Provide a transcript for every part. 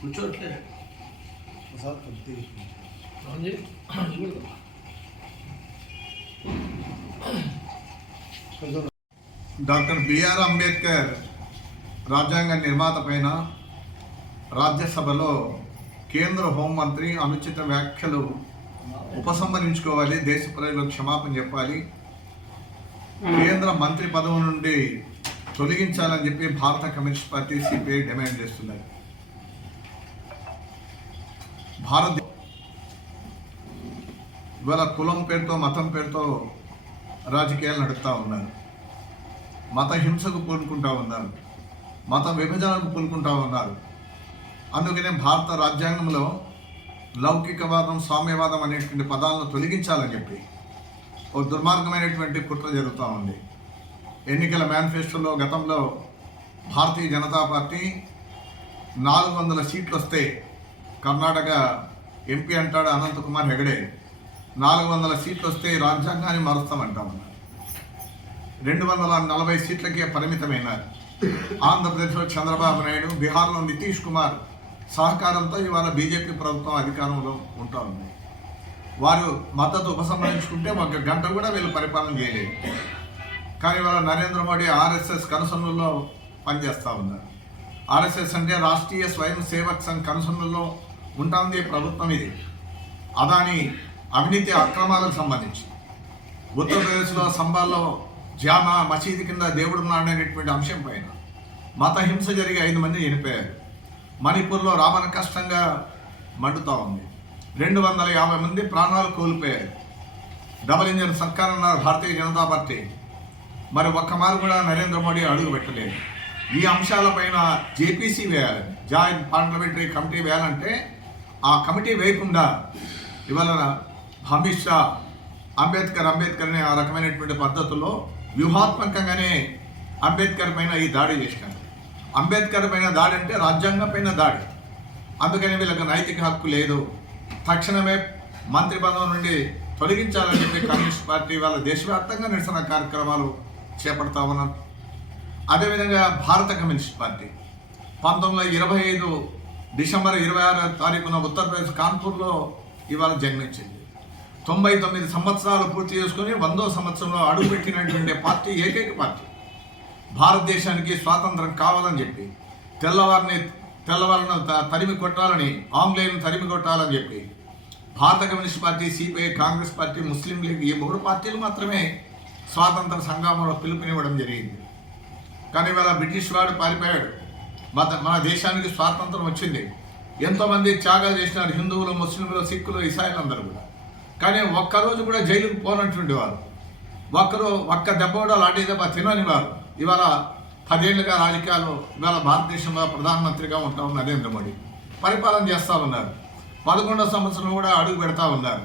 కూర్చోట్లే doctor BR Ambedkar రాజ్యాంగ నిర్మాత పైన రాజ్యసభలో కేంద్ర హోంమంత్రి అనుచిత వ్యాఖ్యలు ఉపసంహరించుకోవాలి, దేశ ప్రజలకు క్షమాపణ చెప్పాలి, కేంద్ర మంత్రి పదవి నుండి తొలగించాలని చెప్పి భారత కమ్యూనిస్ట్ పార్టీ సిపిఐ డిమాండ్ చేస్తున్నారు. భారత ఇవాళ కులం పేరుతో మతం పేరుతో రాజకీయాలు నడుపుతూ ఉన్నారు, మత హింసకు పూనుకుంటూ ఉన్నారు, మత విభజనకు పూనుకుంటూ ఉన్నారు. అందుకనే భారత రాజ్యాంగంలో లౌకికవాదం, సామ్యవాదం అనేటువంటి పదాలను తొలగించాలని చెప్పి ఒక దుర్మార్గమైనటువంటి కుట్ర జరుగుతూ ఉంది. ఎన్నికల మేనిఫెస్టోలో గతంలో భారతీయ జనతా పార్టీ 400 సీట్లు వస్తే కర్ణాటక ఎంపీ అంటాడు అనంతకుమార్ హెగడే, 400 సీట్లు వస్తే రాజ్యాంగాన్ని మారుస్తామంటా ఉన్నారు. 240 సీట్లకే పరిమితమైనారు. ఆంధ్రప్రదేశ్లో చంద్రబాబు నాయుడు, బీహార్లో నితీష్ కుమార్ సహకారంతో ఇవాళ బీజేపీ ప్రభుత్వం అధికారంలో ఉంటా ఉంది. వారు మద్దతు ఉపసంహరించుకుంటే 1 గంట కూడా వీళ్ళు పరిపాలన చేయలేదు. కానీ ఇవాళ నరేంద్ర మోడీ ఆర్ఎస్ఎస్ కనుసన్నుల్లో పనిచేస్తూ ఉన్నారు. ఆర్ఎస్ఎస్ అంటే రాష్ట్రీయ స్వయం సేవక్ సంఘ్ కనుసన్నుల్లో ఉంటుంది ప్రభుత్వం. ఇది అదాని అవినీతి అక్రమాలకు సంబంధించి ఉత్తరప్రదేశ్లో సంబాల్లో జామా మసీదు కింద దేవుడు నాడనేటువంటి అంశం పైన మత హింస జరిగి 5 మంది చనిపోయారు. మణిపూర్లో రావణ కష్టంగా మండుతూ ఉంది, 250 మంది ప్రాణాలు కోల్పోయారు. డబుల్ ఇంజన్ సర్కార్ అన్నారు భారతీయ జనతా పార్టీ. మరి ఒక్కమారు కూడా నరేంద్ర మోడీ అడుగు పెట్టలేదు. ఈ అంశాలపైన జేపీసీ వేయాలి, జాయింట్ పార్లమెంటరీ కమిటీ వేయాలంటే ఆ కమిటీ వేయకుండా ఇవాళ అమిత్ షా అంబేద్కర్ని ఆ రకమైనటువంటి పద్ధతుల్లో వ్యూహాత్మకంగానే అంబేద్కర్ పైన ఈ దాడి చేసినారు. అంబేద్కర్ పైన దాడి అంటే రాజ్యాంగం పైన దాడి. అందుకని వీళ్ళకి నైతిక హక్కు లేదు, తక్షణమే మంత్రి పదవి నుండి తొలగించాలని చెప్పి కమ్యూనిస్ట్ పార్టీ వాళ్ళ దేశవ్యాప్తంగా నిరసన కార్యక్రమాలు చేపడతా ఉన్నారు. అదేవిధంగా భారత కమ్యూనిస్ట్ పార్టీ 1925 డిసెంబర్ 26వ తారీఖున ఉత్తరప్రదేశ్ కాన్పూర్లో ఇవాళ జన్మించింది. 99 సంవత్సరాలు పూర్తి చేసుకుని 100వ సంవత్సరంలో అడుగుపెట్టినటువంటి పార్టీ, ఏకైక పార్టీ. భారతదేశానికి స్వాతంత్రం కావాలని చెప్పి తెల్లవారిని తరిమి కొట్టాలని, ఆంగ్లేయులను తరిమి కొట్టాలని చెప్పి భారత communist party, CPI, Congress party, Muslim League ఈ 3 పార్టీలు మాత్రమే స్వాతంత్ర సంగ్రామంలో పిలుపునివ్వడం జరిగింది. కానీ ఇవాళ బ్రిటిష్ వాడు పారిపోయాడు, మన దేశానికి స్వాతంత్రం వచ్చింది. ఎంతోమంది త్యాగాలు చేసినారు, హిందువులు, ముస్లింలు, సిక్కులు, ఇసాయిలు అందరూ కూడా. కానీ ఒక్కరోజు కూడా జైలుకు పోనటువంటి వారు, ఒక్క దెబ్బ కూడా లాఠీ దెబ్బ తినని వారు ఇవాళ 10 ఏళ్ళుగా రాజకీయాలు ఇవాళ భారతదేశంలో ప్రధానమంత్రిగా ఉంటా ఉన్న నరేంద్ర మోడీ పరిపాలన చేస్తూ ఉన్నారు. 11వ సంవత్సరం కూడా అడుగు పెడతా ఉన్నారు.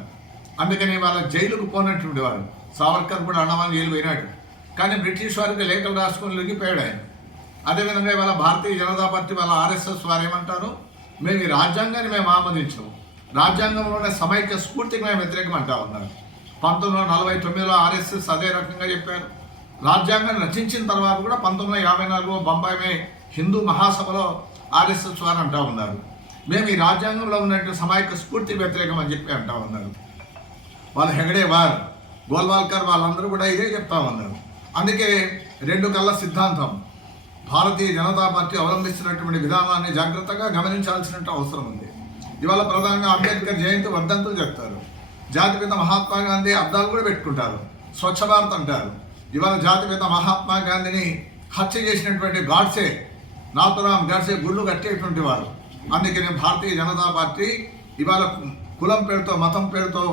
అందుకని ఇవాళ జైలుకు పోనటువంటి వారు, సావర్కర్ కూడా అన్నవాని జైలు పోయినాడు. కానీ బ్రిటిష్ వారికి లేఖలు రాసుకొని లొంగిపోయాడు ఆయన. అదేవిధంగా ఇవాళ భారతీయ జనతా పార్టీ వాళ్ళ ఆర్ఎస్ఎస్ వారు ఏమంటారు, మేము ఈ రాజ్యాంగాన్ని మేము ఆమోదించాము, రాజ్యాంగంలోనే సమైక్య స్ఫూర్తికి మేము వ్యతిరేకం అంటా ఉన్నారు. 1949లో ఆర్ఎస్ఎస్ అదే రకంగా చెప్పారు. రాజ్యాంగాన్ని రచించిన తర్వాత కూడా 1954లో బొంబాయి హిందూ మహాసభలో ఆర్ఎస్ఎస్ వారు అంటా ఉన్నారు, మేము ఈ రాజ్యాంగంలో ఉన్నటువంటి సమైక్య స్ఫూర్తికి వ్యతిరేకం అని చెప్పి అంటా ఉన్నారు. వాళ్ళు హెగడే వారు, గోల్వాల్కర్ వాళ్ళందరూ కూడా ఇదే చెప్తా ఉన్నారు. అందుకే 2 కళ్ళ సిద్ధాంతం భారతీయ జనతా పార్టీ అవలంబిస్తున్నటువంటి విధానాన్ని జాగ్రత్తగా గమనించాల్సిన అవసరం ఉంది. ఇవాళ ప్రధానంగా అంబేద్కర్ జయంతి వర్ధంతులు చెప్తారు, జాతిపిత మహాత్మా గాంధీ అద్దాలు కూడా పెట్టుకుంటారు, స్వచ్ఛ భారత్ అంటారు. ఇవాళ జాతిపిత మహాత్మా గాంధీని హత్య చేసినటువంటి గాడ్సే, నాథురామ్ గాడ్సే గుళ్ళు కట్టేటువంటి వారు. అందుకనే భారతీయ జనతా పార్టీ ఇవాళ కులం పేరుతో, మతం పేరుతో,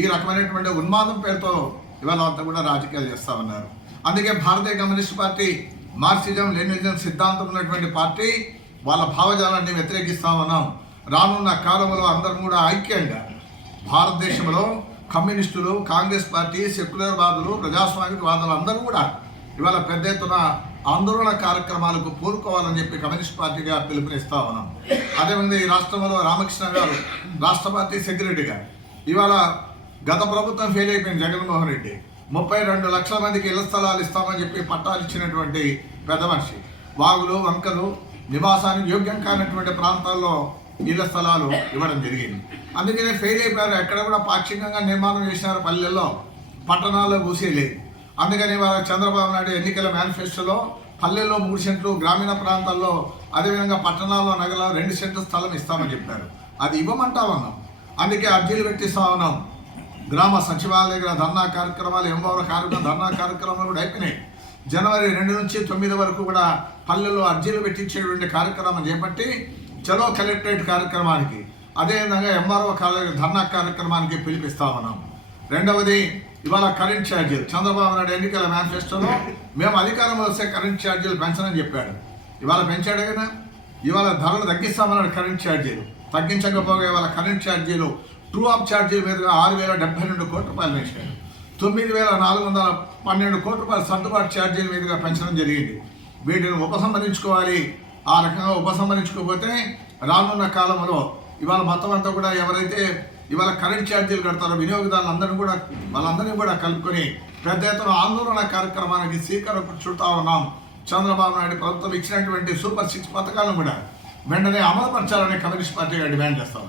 ఈ రకమైనటువంటి ఉన్మాదం పేరుతో ఇవాళ అంతా కూడా రాజకీయాలు చేస్తూ ఉన్నారు. అందుకే భారతీయ కమ్యూనిస్ట్ పార్టీ మార్క్సిజం లెనినిజం సిద్ధాంతం ఉన్నటువంటి పార్టీ, వాళ్ళ భావజాలాన్ని వ్యతిరేకిస్తూ ఉన్నాం. రానున్న కాలంలో అందరం కూడా ఐక్యంగా భారతదేశంలో కమ్యూనిస్టులు, కాంగ్రెస్ పార్టీ, సెక్యులర్ వాదులు, ప్రజాస్వామిక వాదులు అందరూ కూడా ఇవాళ పెద్ద ఎత్తున ఆందోళన కార్యక్రమాలకు పూనుకోవాలని చెప్పి కమ్యూనిస్ట్ పార్టీగా పిలుపునిస్తూ ఉన్నాం. అదేవిధంగా ఈ రాష్ట్రంలో రామకృష్ణ గారు రాష్ట్ర పార్టీ సెక్రటరీగా ఇవాళ గత ప్రభుత్వం ఫెయిల్ అయిపోయింది. జగన్మోహన్ రెడ్డి 32 లక్షల మందికి ఇళ్ల స్థలాలు ఇస్తామని చెప్పి పట్టాలు ఇచ్చినటువంటి పెద్ద మనిషి. వాగులు, వంకలు, నివాసానికి యోగ్యం కానటువంటి ప్రాంతాల్లో ఇళ్ల స్థలాలు ఇవ్వడం జరిగింది. అందుకనే ఫెయిల్ అయిపోయారు. ఎక్కడ కూడా పాక్షికంగా నిర్మాణం చేసినారు, పల్లెల్లో పట్టణాల్లో కూసేయలేదు. అందుకని వాళ్ళ చంద్రబాబు నాయుడు ఎన్నికల మేనిఫెస్టోలో పల్లెల్లో 3 సెంట్లు, గ్రామీణ ప్రాంతాల్లో అదేవిధంగా పట్టణాల్లో నగరాల్లో 2 సెంట్ల స్థలం ఇస్తామని చెప్పారు. అది ఇవ్వమంటా ఉన్నాం. అందుకే అర్జీలు పెట్టిస్తా ఉన్నాం. గ్రామ సచివాలయ దగ్గర ధర్నా కార్యక్రమాలు, ఎంబవర ధర్నా కార్యక్రమాలు కూడా అయిపోయినాయి. జనవరి 2 నుంచి 9 వరకు కూడా పల్లెల్లో అర్జీలు పెట్టించేటువంటి కార్యక్రమం చేపట్టి చలో కలెక్టరేట్ కార్యక్రమానికి, అదేవిధంగా ఎంఆర్ఓ ధర్నా కార్యక్రమానికి పిలిపిస్తా ఉన్నాం. రెండవది, ఇవాళ కరెంట్ ఛార్జీలు చంద్రబాబు నాయుడు ఎన్నికల మేనిఫెస్టోలో మేము అధికారంలో వస్తే కరెంట్ ఛార్జీలు పెంచనని చెప్పాడు. ఇవాళ పెంచాడు కదా. ఇవాళ ధరలు తగ్గిస్తామన్నాడు. కరెంట్ ఛార్జీలు తగ్గించకపోగా ఇవాళ కరెంట్ ఛార్జీలు ట్రూ ఆఫ్ ఛార్జీల మీదుగా 6,072 కోట్ల రూపాయలు పెంచాడు. 9,412 కోట్ల రూపాయల సర్దుబాటు ఛార్జీల మీదుగా పెంచడం జరిగింది. వీటిని ఉపసంహరించుకోవాలి. ఆ రకంగా ఉపసంహరించుకోకపోతే రానున్న కాలంలో ఇవాళ మొత్తం అంతా కూడా ఎవరైతే ఇవాళ కరెంట్ ఛార్జీలు కడతారో వాళ్ళందరినీ కూడా కలుపుకొని పెద్ద ఎత్తున ఆందోళన కార్యక్రమానికి శ్రీకారం చుడతా ఉన్నాం. చంద్రబాబు నాయుడు ప్రభుత్వం ఇచ్చినటువంటి సూపర్ 6 పథకాలను కూడా వెంటనే అమలుపరచాలని కమ్యూనిస్ట్ పార్టీగా డిమాండ్ చేస్తాం.